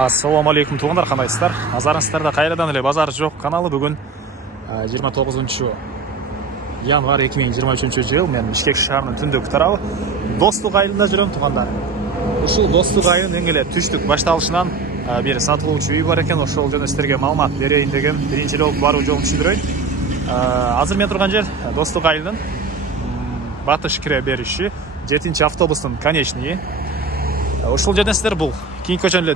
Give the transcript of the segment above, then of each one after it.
Ассаламу алейкум туғандар, қандайсыздар? Назарыңыздарда қайрадан эле базар жоқ каналы. Бүгін 29 январь 2023 жыл. Мен Бишкек шаарынын түндүк тарабы Достук айылында жүрөм туғандар. Ушул Достук айылынын эң эле түштүк башталышынан бери сатылуучу үй бар экен. Ошол жөнүндө сиздерге маалымат берейин деген биринчи эле болуп баруу жолун түшүндүрөйүн. Азыр мен турган жер Достук айылынын батыш кире бериши 7-чи автобустун конечный. Ушул жерден сиздер бул кийинки көчөнү эле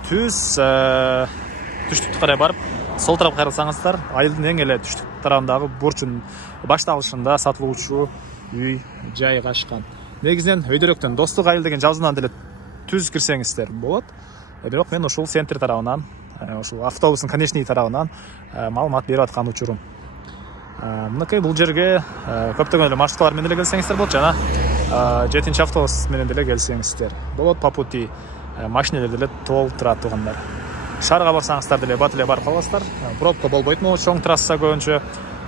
түштүктү карай барып, сол тарапка карасаңыздар, айылдын эң эле түштүк тарабындагы бурчун башталышында сатылуучу үй жайгашкан. Негизинен өйдөрөктөн Достук айыл деген жазуунан деле түз кирсеңиздер болот. Бирок мен ушул центр тарабынан, ушул автобустун конечный тарабынан маалымат берип аткан учурум. Мынакей бул жерге көптөгөн эле маршруткалар менен эле келсеңиздер болот, жана 7-чи автобус менен деле келсеңиздер болот. По пути машиналар деле толуп турат тугандар. Шаарга барсаңыздар деле бат эле барып каласыздар. Пробка болбойт, но чоң трасса көбүнчө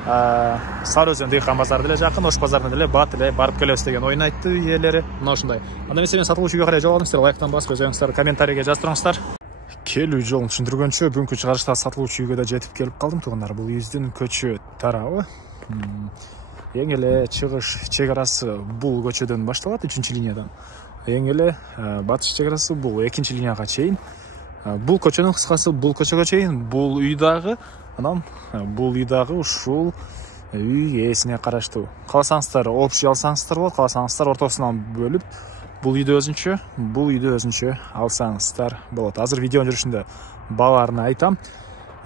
Сары Өзөн Дыйкан базары деле жакын, Ош базарына деле бат эле барып келебиз деген ойун айтты ээлери. Мына ошондой. Анда эмесе мен сатылуучуга карай жол алыңыздар, лайктан басып өзүңүздөр комментарийге жаздырыңыздар. Келүү жолун түшүндүргөнчө бүгүнкү чыгарышта сатылуучу үйгө да жетип келип калдым тугандар. Бул үйүздүн көчө тарабы. Эң эле чыгыш чек арасы бул көчөдөн башталат, 3-чү линиядан. Эң эле батыш чек арасы бул 2-чи линияга чейин. Бул көчөнүн кыскасы бул көчөгө чейин, бул үй дагы, анан бул үй дагы ушул үй ээсине караштуу. Кааласаңыздар общий алсаңыздар болот, кааласаңыздар ортосунан бөлүп, бул үйдү өзүнчө, бул үйдү өзүнчө алсаңыздар болот. Азыр видеонун жүрүшүндө баарын айтам.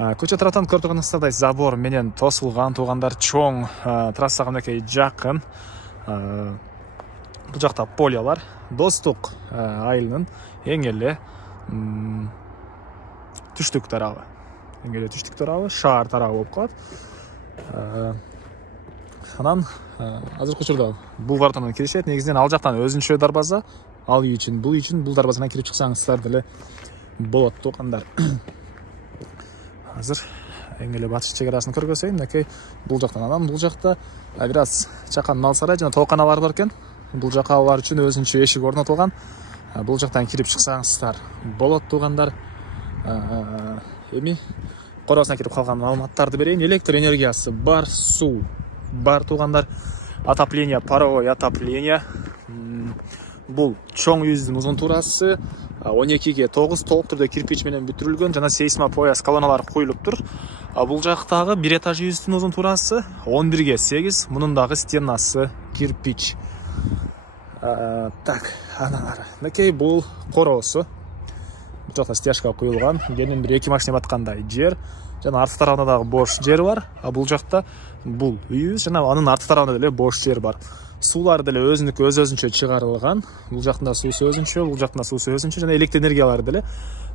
Көчө тараптан көрүп турганыңыздардай забор менен тосулган тугандар, чоң трассага мынакей жакын. Бул жакта полялар. Достук айылынын эң эле түштүк тарабы. Эң эле түштүк тарабы, шаар тарабы болуп калат. Анан азыркы учурда бульвардан киришет. Негизинен ал жактан өзүнчө дарбаза, ал үй үчүн, бул дарбазадан кирип чыксаңыздар деле болот тугандар. Азыр эң эле батыш чек арасын көргөзөйүн. Мынакей бул жактан, анан бул жакта бир аз чакан мал сарай жана тооканалар бар экен. Бул жака алар үчүн өзүнчө эшик орнотулган. Бул жактан кирип чыксаңыздар болот тугандар. Эми коросуна кирип калган маалыматтарды берейин. Электр энергиясы бар, суу бар тугандар. Отопление, паровой отопление. Бул чоң үйүздүн узун туурасы 12ге 9 толук түрдө кирпич менен бүтүрүлгөн, жана сейсмопояс колоналар коюлуп тур. Бул жактагы бир этаж үйүздүн узун туурасы 11ге 8, мунун дагы стенасы кирпич. Так, аналары. Мынакей бул короосу. Бул жакта стяжка куюлган, кенен бир 2 машина баткандай жер, жана арты тарабында дагы бош жер бар. Бул жакта бул үйүбүз, жана анын арты тарабында деле бош жер бар. Суулар деле өзүнчө чыгарылган. Бул жактында суусу өзүнчө, бул жактында суусу өзүнчө, жана электр энергиялары деле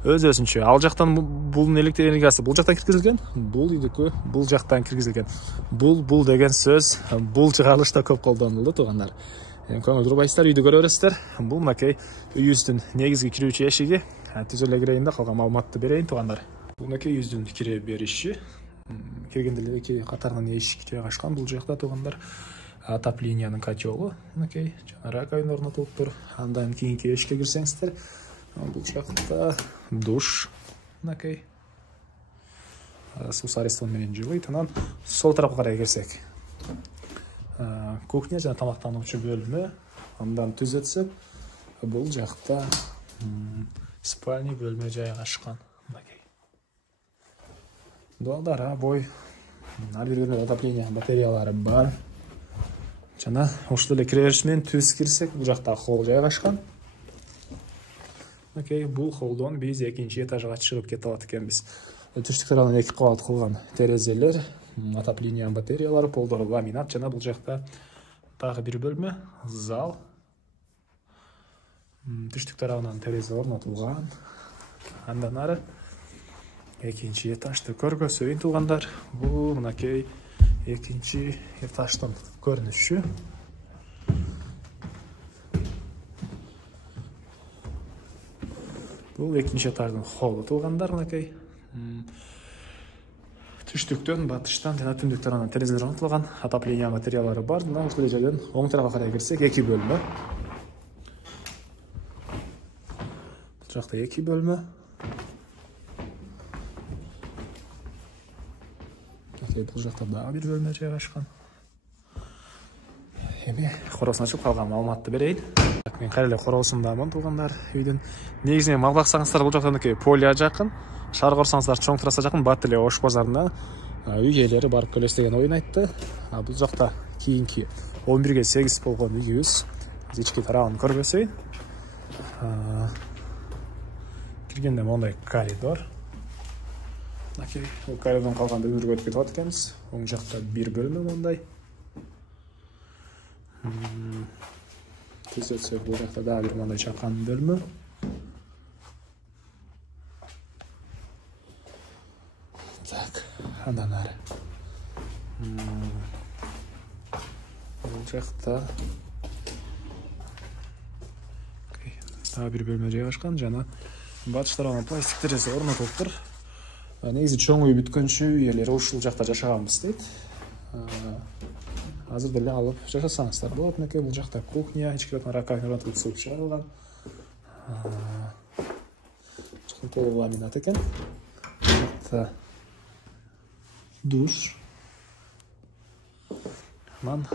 өзүнчө. Ал жактан бул электр энергиясы бул жактан киргизилген, бул үйдүкү бул жактан киргизилген. Бул деген сөз бул чыгарылышта көп колдонулду тугандар. Көңүл бурбайсыздар, үйдү көрө бересиздер. Бул мынакей үйүздүн негизги кирүүчү эшиги. Түз эле кирейин да калган маалыматты берейин тугандар. Бул мынакей үйүздүн кире бериши. Киргенде эле эки катарынан эшик жайгашкан. Бул жакта тугандар отоплениянын котелу, мынакей жана раковина орнотулуп тур. Андан кийинки эшикке кирсеңиздер, бул жакта душ, мынакей суу средством менен жууйт. Анан сол тарапка карай кирсек, кухня жана тамактануучу бөлмө. Андан түз өтсөк, бул жакта спальня бөлмө жайгашкан. Мынакей дуалдар бой, ар бир бөлмөдө отопление батареялары бар. Жана ушул эле кире бериш менен түз кирсек, бул жакта холл жайгашкан. Мынакей бул холлдон биз 2-чи этажга чыгып кете алат экенбиз. Түштүк тарабынан 2 кабат кылган терезелер, отопление батареялары, полдор ламинат, жана бул жакта дагы бир бөлмө, зал. Түштүк тарабынан терезе орнотулган. Андан ары 2-чи этажды көргөзөйүн тугандар. Бул мынакей 2-чи этаждын көрүнүшү. Бул 2-чи этаждын холлу тугандар. Мынакей түштүктөн, батыштан жана түндүк тарабынан терезелер орнотулган, отопление материалдары бар. Мына ушул жерден оң тарапка карай кирсек, 2 бөлмө. Бул жакта 2 бөлмө. Бұл жақта дағы бір бөлме жайғашқан. Еме, қорасын ашып қалған маалыматты берейін. Мен қарайлай қораусымдамын туғандар үйдің. Негізінен мал бақсаңыздар бұл жақтан полия жақын. Шар құрсаңыздар чоң трасса жақын Баттіле Ош базарына үй иелері барып келестеген ойын айтты. Бұл жақта кейінгі 11-ге 8 болған үйіз. Зички тарауын көрбесейін. Кіргенде ондай коридор. Бұл коридордан қалған бөлмеге өтіп кетіп жатырмыз. Оң жақта бір бөлме ондай. Көзетсе бұл жақта да бір маңдай шаққан бөлме. Так, андан әрі. Бұл жақта да бір бөлме жайғашқан. Жаңа батыш тарауына пластик терезесі орнатылып тұр. Негізі чоң үй бүткенше иелері ушыл жақта жашағанбыз дейді. Азыр деле алып жашасаңыздар болады. Мінекей бұл жақта кухня, ичкілетін раковина орнатылып суып шығарылған. Жақын толы ламинат екен. Жақта душ. Ман.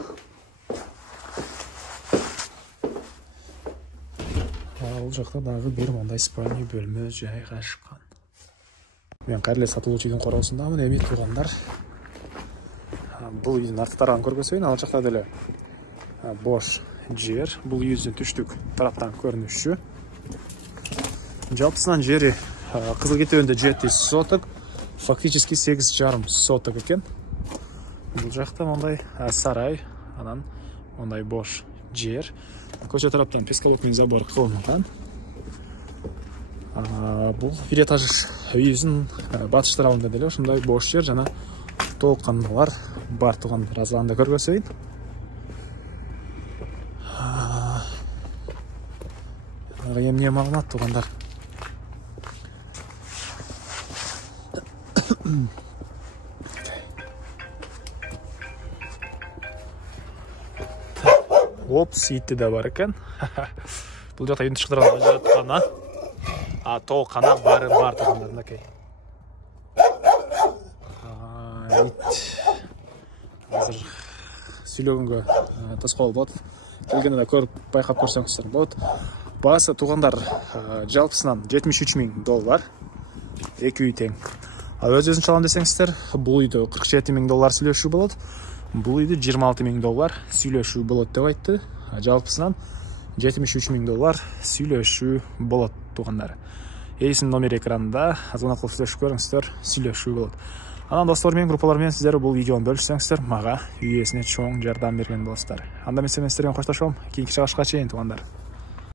Бұл жақта дағы бір маңдай спальня бөлме жайғашқан. Мен қарлы сатылушы үйдің қораусындамын, әмет туғандар. Бұл үйдің арты тарағын көргөсөйін, ал жақта деле бош жер. Бұл үйдің түштік тараптан көрініші. Жалпысынан жері Қызыл Кетеуінде 7 соток, фактически 8,5 соток екен. Бұл жақта ондай сарай, анан ондай бош жер. Көше тараптан пескалокмен забор қылынған. Бұл бір этаж үйізін батыш тарауында деле ошондай бош жер жана толыққандылар бар туғандар азғанда көргөсөйін. Емне мағлумат туғандар. Опс, итті де бар екен. Бұл жақта үйдің шықдырған жатқана. Толқана бар туғандар мінекей. Азыр сүйлөгөнгө тосқол болады. Келгенде де көріп байқап көрсеңіздер болады. Басы туғандар жалпысынан $73,000. Екі үй тең. Өзін шалам десеңіздер, бұл үйді $47,000 сүйлөшүү болады. Бұл үйді $26,000 сүйлөшүү болады деп айтты. Жалпысынан $73,000 сүйлөшүү болады туғандар. Есім номер экранында звонок қылып сөйлесіп көріңіздер, сүйлөшүү болады. Анан достармен, группалармен сіздер бұл видеоны бөлішсеңіздер, маға үй иесіне чоң жардам берген боласыздар. Анда мен сіздермен қошташам. Кейінгі чыгышқа чейин туғандар.